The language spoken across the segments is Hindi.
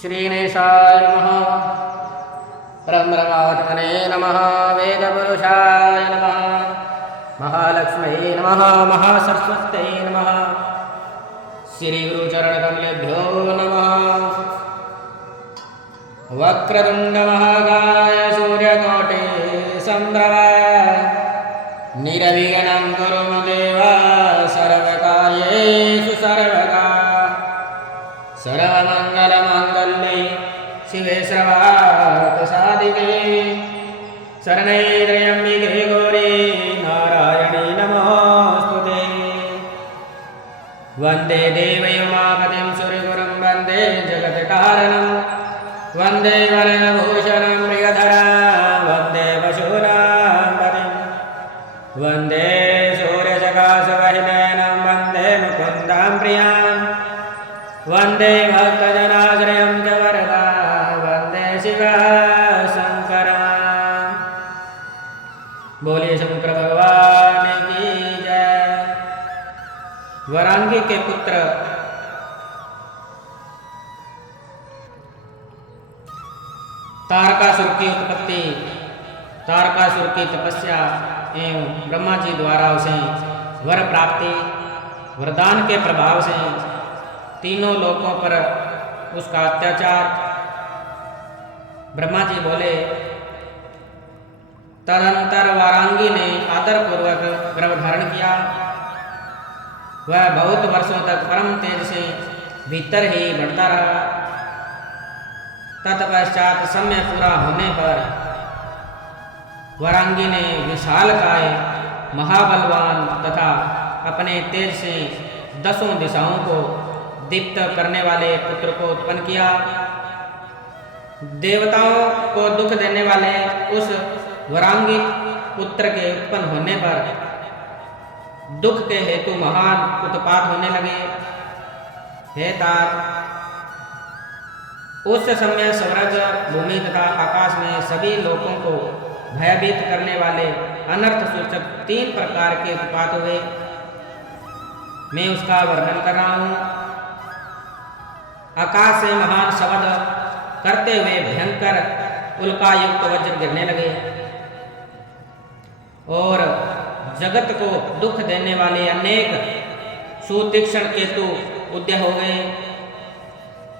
श्रीगणेशाय नमः। ब्रह्मणमात्मने नमः। वेदपुरुषाय नमः। महालक्ष्म्यै नमः। महासरस्वत्यै नमः। श्रीगुरुचरणकमलेभ्यो नमः। वक्रतुण्डमहाकाय सूर्यकोटि समप्रभ निर्विघ्नं कुरु मम देव सर्वकार्येषु सर्वदा। सर्वमङ्गलमाङ्गल्ये शिवे सर्वार्थसाधिके शरण्ये त्र्यम्बिके गौरी नारायणी नमोऽस्तुते। वन्दे देवयुमापतिं सूर्यगुरुं वन्दे जगत्कारणं वन्दे वरदभूषणं मृगधरं वन्दे पशूनां पतिं वन्दे सूर्यसकाशवहितेनं वन्दे मुकुन्दां प्रियां वन्दे भक्तजनाश्रयं च वरदा वन्दे शिवः शङ्करं। बोलिए शंकर भगवान की जय। वरांगी के पुत्र तारकासुर की उत्पत्ति, तारकासुर की तपस्या एवं ब्रह्मा जी द्वारा उसे वर प्राप्ति, वरदान के प्रभाव से तीनों लोकों पर उसका अत्याचार। ब्रह्मा जी बोले, तदंतर वारांगी ने आदरपूर्वक गर्भ धारण किया। वह बहुत वर्षों तक परम तेज से भीतर ही बढ़ता रहा। तत्पश्चात समय पूरा होने पर वरांगी ने विशालकाय महाबलवान तथा अपने तेज से 10 दिशाओं को दीप्त करने वाले पुत्र को उत्पन्न किया। देवताओं को दुख देने वाले उस वरांगी पुत्र के उत्पन्न होने पर दुख के हेतु महान उत्पात होने लगे। हे तात, उस समय स्वर्ग, भूमि तथा आकाश में सभी लोगों को भयभीत करने वाले अनर्थ सूचक 3 प्रकार के उत्पात हुए। मैं उसका वर्णन कर रहा हूँ। आकाश से महान शब्द करते हुए भयंकर उल्कायुक्त वज्र गिरने लगे और जगत को दुख देने वाले अनेक सुतीक्ष्ण केतु उदय हो गए।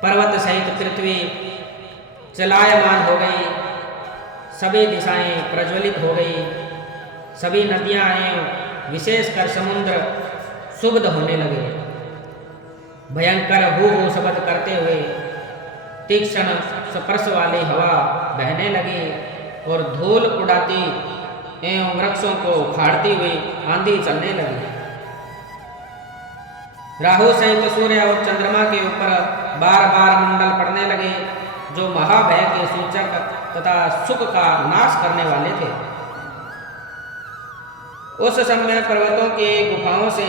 पर्वत सहित पृथ्वी चलायमान हो गई। सभी दिशाएं प्रज्वलित हो गई। सभी नदियां एवं विशेषकर समुद्र क्षुब्ध होने लगे। भयंकर हू हू शब्द करते हुए तीक्ष्ण स्पर्श वाली हवा बहने लगी और धूल उड़ाती एवं वृक्षों को उखाड़ती हुई आंधी चलने लगी। राहु सहित सूर्य और चंद्रमा के ऊपर बार बार मंडल पड़ने लगे, जो महाभय के सूचक तथा सुख का नाश करने वाले थे। उस समय पर्वतों के गुफाओं से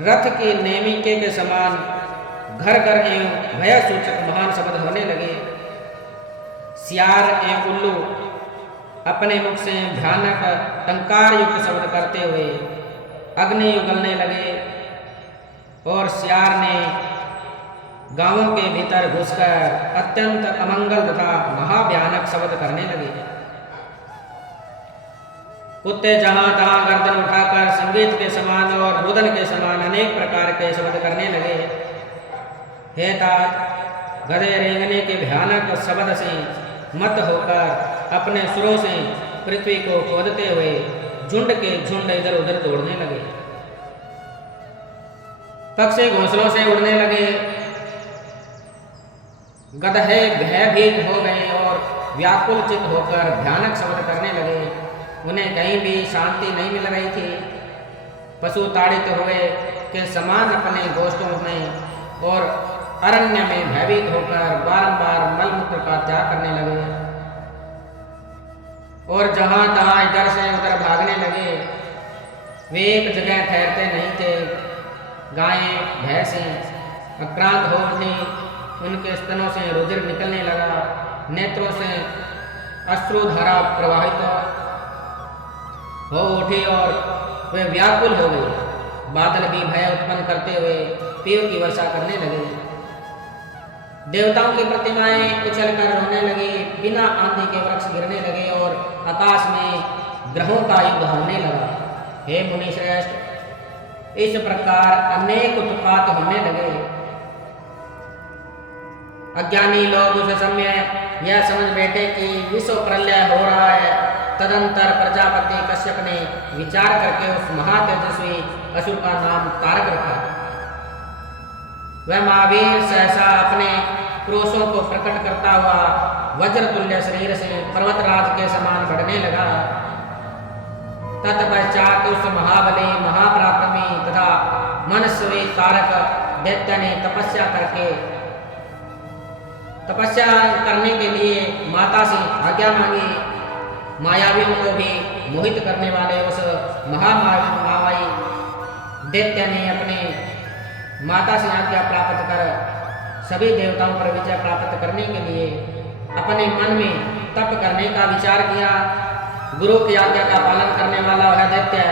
रथ के नेमिके के समान घर घर एवं भय सूचक महान शब्द होने लगे। सियार एवं उल्लू अपने मुख से भयानक टंकार युक्त शब्द करते हुए अग्नि उगलने लगे और सियार ने गांवों के भीतर घुसकर अत्यंत अमंगल तथा महाभयानक शब्द करने लगे। कुत्ते जहां तहां गर्दन उठाकर संगीत के समान और रुदन के समान अनेक प्रकार के शब्द करने लगे। हे तात, गधे रेंगने के भयानक शब्द से मत होकर अपने सुरों से पृथ्वी को खोदते हुए झुंड के झुंड इधर उधर दौड़ने लगे। पक्षी घोंसलों से उड़ने लगे। गधे भयभीत हो गए और व्याकुल चित होकर भयानक शब्द करने लगे। उन्हें कहीं भी शांति नहीं मिल रही थी। पशु ताड़ित हुए के समान अपने गोष्ठों में और अरण्य में भयभीत होकर बारंबार मलमूत्र का त्याग करने लगे और जहां तहां इधर से उधर भागने लगे। वे एक जगह ठहरते नहीं थे। गायें भैंसें आक्रांत हो उठी। उनके स्तनों से रुधिर निकलने लगा। नेत्रों से अश्रुधारा प्रवाहित हो उठी और वे व्याकुल हो गए। बादल भी भय उत्पन्न करते हुए पीव की वर्षा करने लगे। देवताओं की प्रतिमाएं उछलकर रोने लगी, बिना आंधी के वृक्ष गिरने लगे और आकाश में ग्रहों का युद्ध होने लगा। हे मुनि श्रेष्ठ, इस प्रकार अनेक उत्पात होने लगे। अज्ञानी लोग उस समय यह समझ बैठे कि विश्व प्रलय हो रहा है। तदंतर प्रजापति कश्यप ने विचार करके उस महातेजस्वी असुर का नाम तारक रखा। वह महावीर सहसा अपने क्रोशों को प्रकट करता हुआ वज्र तुल्य शरीर से पर्वतराज के समान बढ़ने लगा। तत्पश्चात उस महाबली महापराक्रमी तथा मनस्वी तारक दैत्य ने तपस्या करने के लिए माता से आज्ञा मांगी। मायावियों को भी मोहित करने वाले उस महामायावी दैत्य ने अपने माता से आज्ञा प्राप्त कर सभी देवताओं पर विजय प्राप्त करने के लिए अपने मन में तप करने का विचार किया। गुरु की आज्ञा का पालन करने वाला वह दैत्य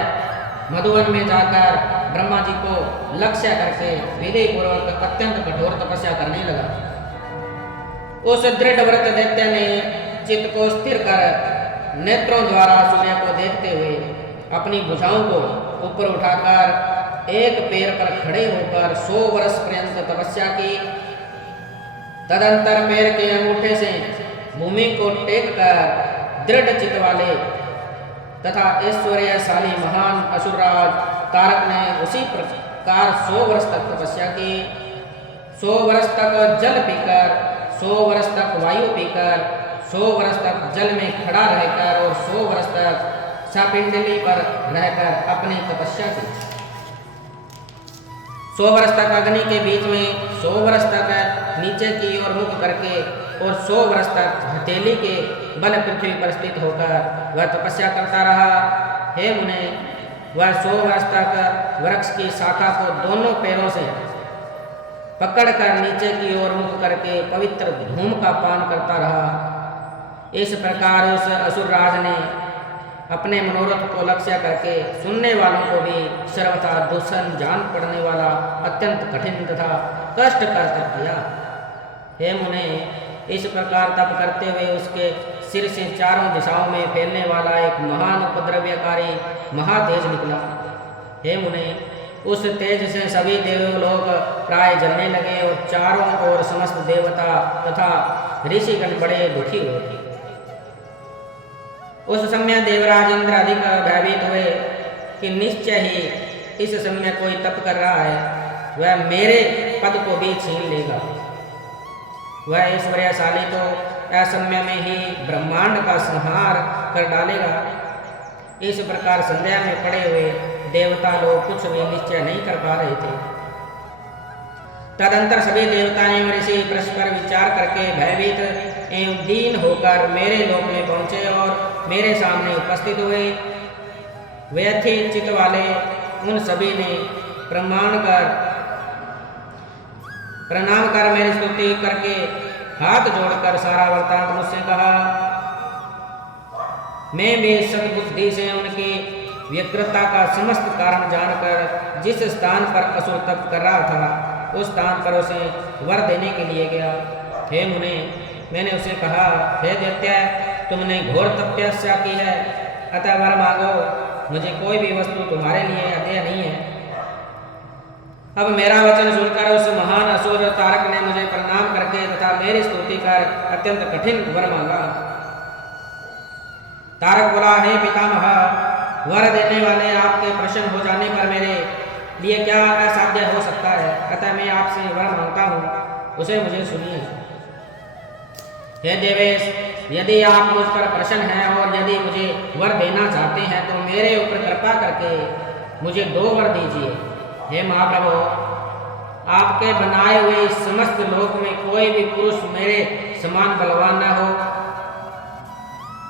मधुवन में जाकर ब्रह्मा जी को लक्ष्य करके विधि पूर्वक अत्यंत कठोर तपस्या करने लगा। उस दृढ़ व्रत दैत्य ने चित्त को स्थिर कर नेत्रों द्वारा सूर्य को देखते हुए अपनी भुजाओं को ऊपर उठाकर एक पैर पर खड़े होकर 100 वर्ष पर्यंत तपस्या की। तदंतर पैर के अंगूठे से भूमि को टेक कर दृढ़ चित्त वाले तथा ऐश्वर्यशाली महान असुरराज तारक ने उसी प्रकार 100 वर्ष तक तपस्या की। 100 वर्ष तक जल पीकर, 100 वर्ष तक वायु पीकर, 100 वर्ष तक जल में खड़ा रहकर और 100 वर्ष तक सपिंडली पर रहकर अपनी तपस्या की। 100 वर्ष तक अग्नि के बीच में, 100 वर्ष तक नीचे की ओर मुख करके और 100 वर्ष तक हथेली के बल पृथ्वी पर स्थित होकर वह तपस्या करता रहा। हे मुने, वह 100 वर्ष तक वृक्ष की शाखा को दोनों पैरों से पकड़कर नीचे की ओर मुख करके पवित्र धूम का पान करता रहा। इस प्रकार उस असुरराज ने अपने मनोरथ को लक्ष्य करके सुनने वालों को भी सर्वथा दूषण जान पड़ने वाला अत्यंत कठिन तथा कष्टकर तप किया। हे मुने, इस प्रकार तप करते हुए उसके सिर से चारों दिशाओं में फैलने वाला एक महान उपद्रव्यकारी महातेज निकला। हे मुने, उस तेज से सभी देवलोक प्राय जलने लगे और चारों ओर समस्त देवता तथा ऋषिगण बड़े दुखी हुए। उस समय देवराज इंद्र अधिक भयभीत हुए कि निश्चय ही इस समय कोई तप कर रहा है, वह मेरे पद को भी छीन लेगा। वह ऐश्वर्यशाली तो असमय में ही ब्रह्मांड का संहार कर डालेगा। इस प्रकार संध्या में पड़े हुए देवता लोग कुछ भी निश्चय नहीं कर पा रहे थे। तदंतर सभी देवता एवं ऋषि परस्पर विचार करके भयभीत एवं दीन होकर मेरे लोक में पहुंचे और मेरे सामने उपस्थित हुए। व्यथित चित्त वाले उन सभी ने प्रणाम कर मेरी स्तुति करके हाथ जोड़कर सारा वृत्तांत मुझसे कहा। मैं भी सद्बुद्धि से उनकी व्यग्रता का समस्त कारण जानकर जिस स्थान पर असुर तप कर रहा था उस स्थान पर उसे वर देने के लिए गया। हे मुने, मैंने उसे कहा, हे दैत्य, तुमने घोर तपस्या की है, अतः वर मांगो। मुझे कोई भी वस्तु तुम्हारे लिए अदेय नहीं है। अब मेरा वचन सुनकर उस महान असुर तारक ने मुझे प्रणाम करके तथा मेरी स्तुति कर अत्यंत कठिन वर मांगा। तारक बोला, हे पितामह, वर देने वाले आपके प्रसन्न हो जाने पर मेरे लिए क्या असाध्य हो सकता है, अतः मैं आपसे वर मांगता हूँ, उसे मुझे सुनिए। हे देवेश, यदि आप मुझ पर प्रसन्न हैं और यदि मुझे वर देना चाहते हैं तो मेरे ऊपर कृपा करके मुझे 2 वर दीजिए। हे महाप्रभु, आपके बनाए हुए इस समस्त लोक में कोई भी पुरुष मेरे समान बलवान न हो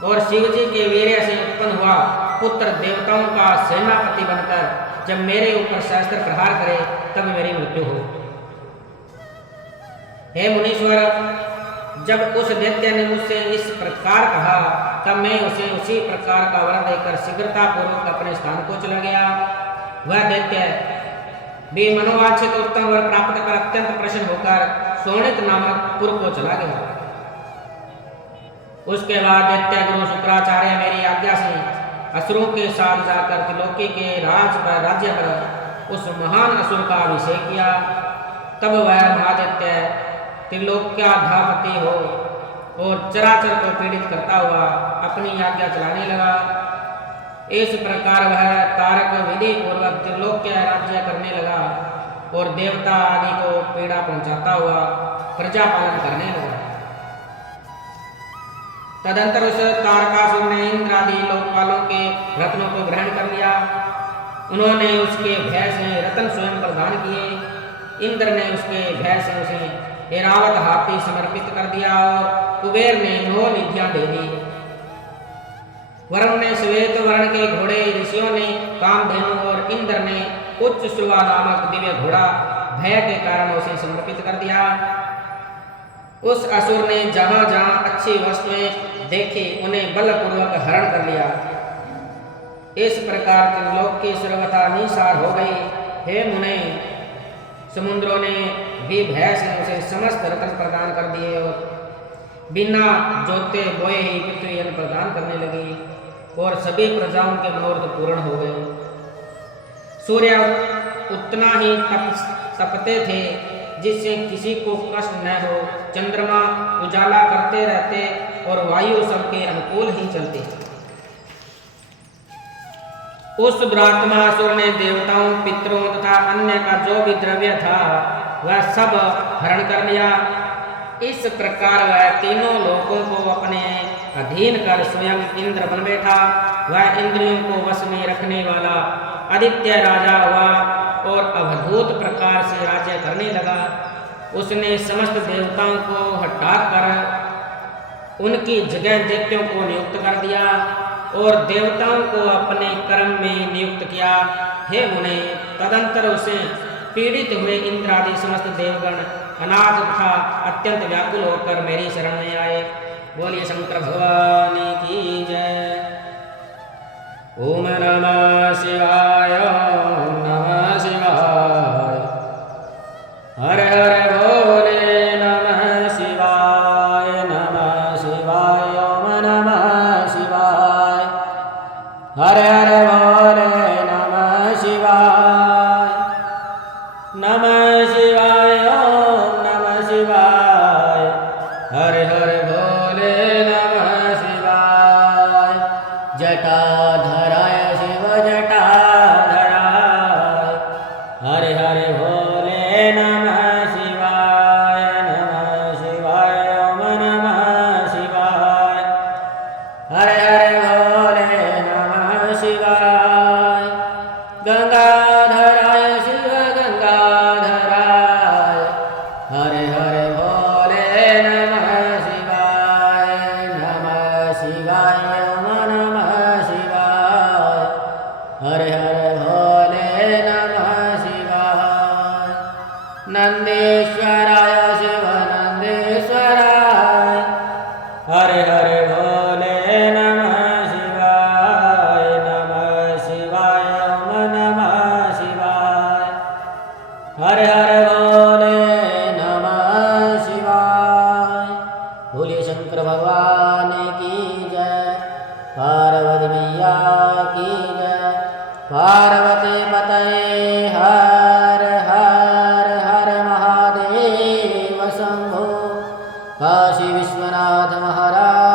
और शिवजी के वीर्य से उत्पन्न हुआ पुत्र देवताओं का सेनापति बनकर जब मेरे ऊपर सहस्त्र प्रहार करे तब मेरी मृत्यु हो। हे मुनीश्वर, जब उस दैत्य ने मुझसे इस प्रकार कहा तब मैं उसे उसी प्रकार का वर देकर शीघ्रता पूर्वक अपने स्थान को चला गया। वह दैत्य भी मनोवांछित उत्तम वर प्राप्त कर अत्यंत प्रसन्न होकर शोणित नामक पुर को चला गया। उसके बाद दैत्य गुरु शुक्राचार्य मेरी आज्ञा से असुरों के साथ जाकर त्रिलोकी के राज्य पर उस महान असुर का अभिषेक किया। तब वह महादैत्य त्रिलोक्याधापति हो और चराचर को पीड़ित करता हुआ अपनी आज्ञा चलाने लगा। इस प्रकार वह तारक विधि पूर्वक त्रिलोक्य राज्य करने लगा और देवता आदि को पीड़ा पहुंचाता हुआ प्रजा पालन करने लगा। तदंतर उस तारकासुर ने इंद्र आदि लोकपालों के रत्नों को ग्रहण कर लिया। उन्होंने उसके भय से रत्न स्वयं प्रदान किए। इंद्र ने उसके भय से उसे ऐरावत हाथी समर्पित कर दिया और कुबेर ने 9 निधियां दे दी। वरुण ने श्वेत वर्ण के घोड़े, ऋषियों ने कामधेनु और इंद्र ने उच्च श्रुवा नामक दिव्य घोड़ा भय के कारण उसे समर्पित कर दिया। उस असुर ने जहां जहां अच्छी वस्तुएं देखी उन्हें बलपूर्वक हरण कर लिया। इस प्रकार त्रिलोक की सर्वथा निसार हो गई। हे मुने, समुद्रों ने भी भय से उसे समस्त रत्न प्रदान कर दिए और बिना जोते बोए ही पृथ्वी अन्न प्रदान करने लगी और सभी प्रजाओं के मनोरथ पूर्ण हो गए। सूर्य उतना ही तपते थे जिससे किसी को कष्ट न हो। चंद्रमा उजाला करते रहते और वायु सबके अनुकूल ही चलते। उस दुरात्मासुर ने देवताओं, पितरों तथा अन्य का जो भी द्रव्य था वह सब हरण कर लिया। इस प्रकार वह तीनों लोकों को अपने अधीन कर स्वयं इंद्र बन बैठा। वह इंद्रियों को वश में रखने वाला आदित्य राजा हुआ और अद्भुत प्रकार से राज्य करने लगा। उसने समस्त देवताओं को हटाकर उनकी जगह दैत्यों को नियुक्त कर दिया और देवताओं को अपने कर्म में नियुक्त किया। हे मुने, तदंतर उसे पीड़ित हुए इंद्र आदि समस्त देवगण अनाथ तथा अत्यंत व्याकुल होकर मेरी शरण में आए। बोलिए शंकर भगवान की जय। ओम नमः शिवाय, नमः शिवाय, हर हर भोले, नमः शिवाय, नमः शिवाय, ओम नमः शिवाय, हर हर भोले, नमः शिवाय, नमः शिवाय, ओम नमः शिवाय, हर हर भोले, नमः शिवाय। जटाधराय शिव जटाधराय, हरे हरे भोले, नमः शिवाय, नमः शिवाय, ओम नमः शिवाय, हरे हरे भोले, नमः शिवाय। गंगाधराय शिव गंगाधराय, हरे हरे भोले, नमः शिवाय, नमः शिवाय, ओम नमः शिवाय, हरे हरे भोले, नमः शिवाय। नंदीश्वराय शिव नंदीश्वराय, हरे हरे भोले, नमः शिवाय, नमः शिवाय, ओम नमः शिवाय, हरे हरे भोले, नमः शिवाय। बोलिए शंकर भगवान की जय, पार्वती मैया की जय। पार्वती पतये हर हर हर महादेव शंभो। काशी विश्वनाथ महाराज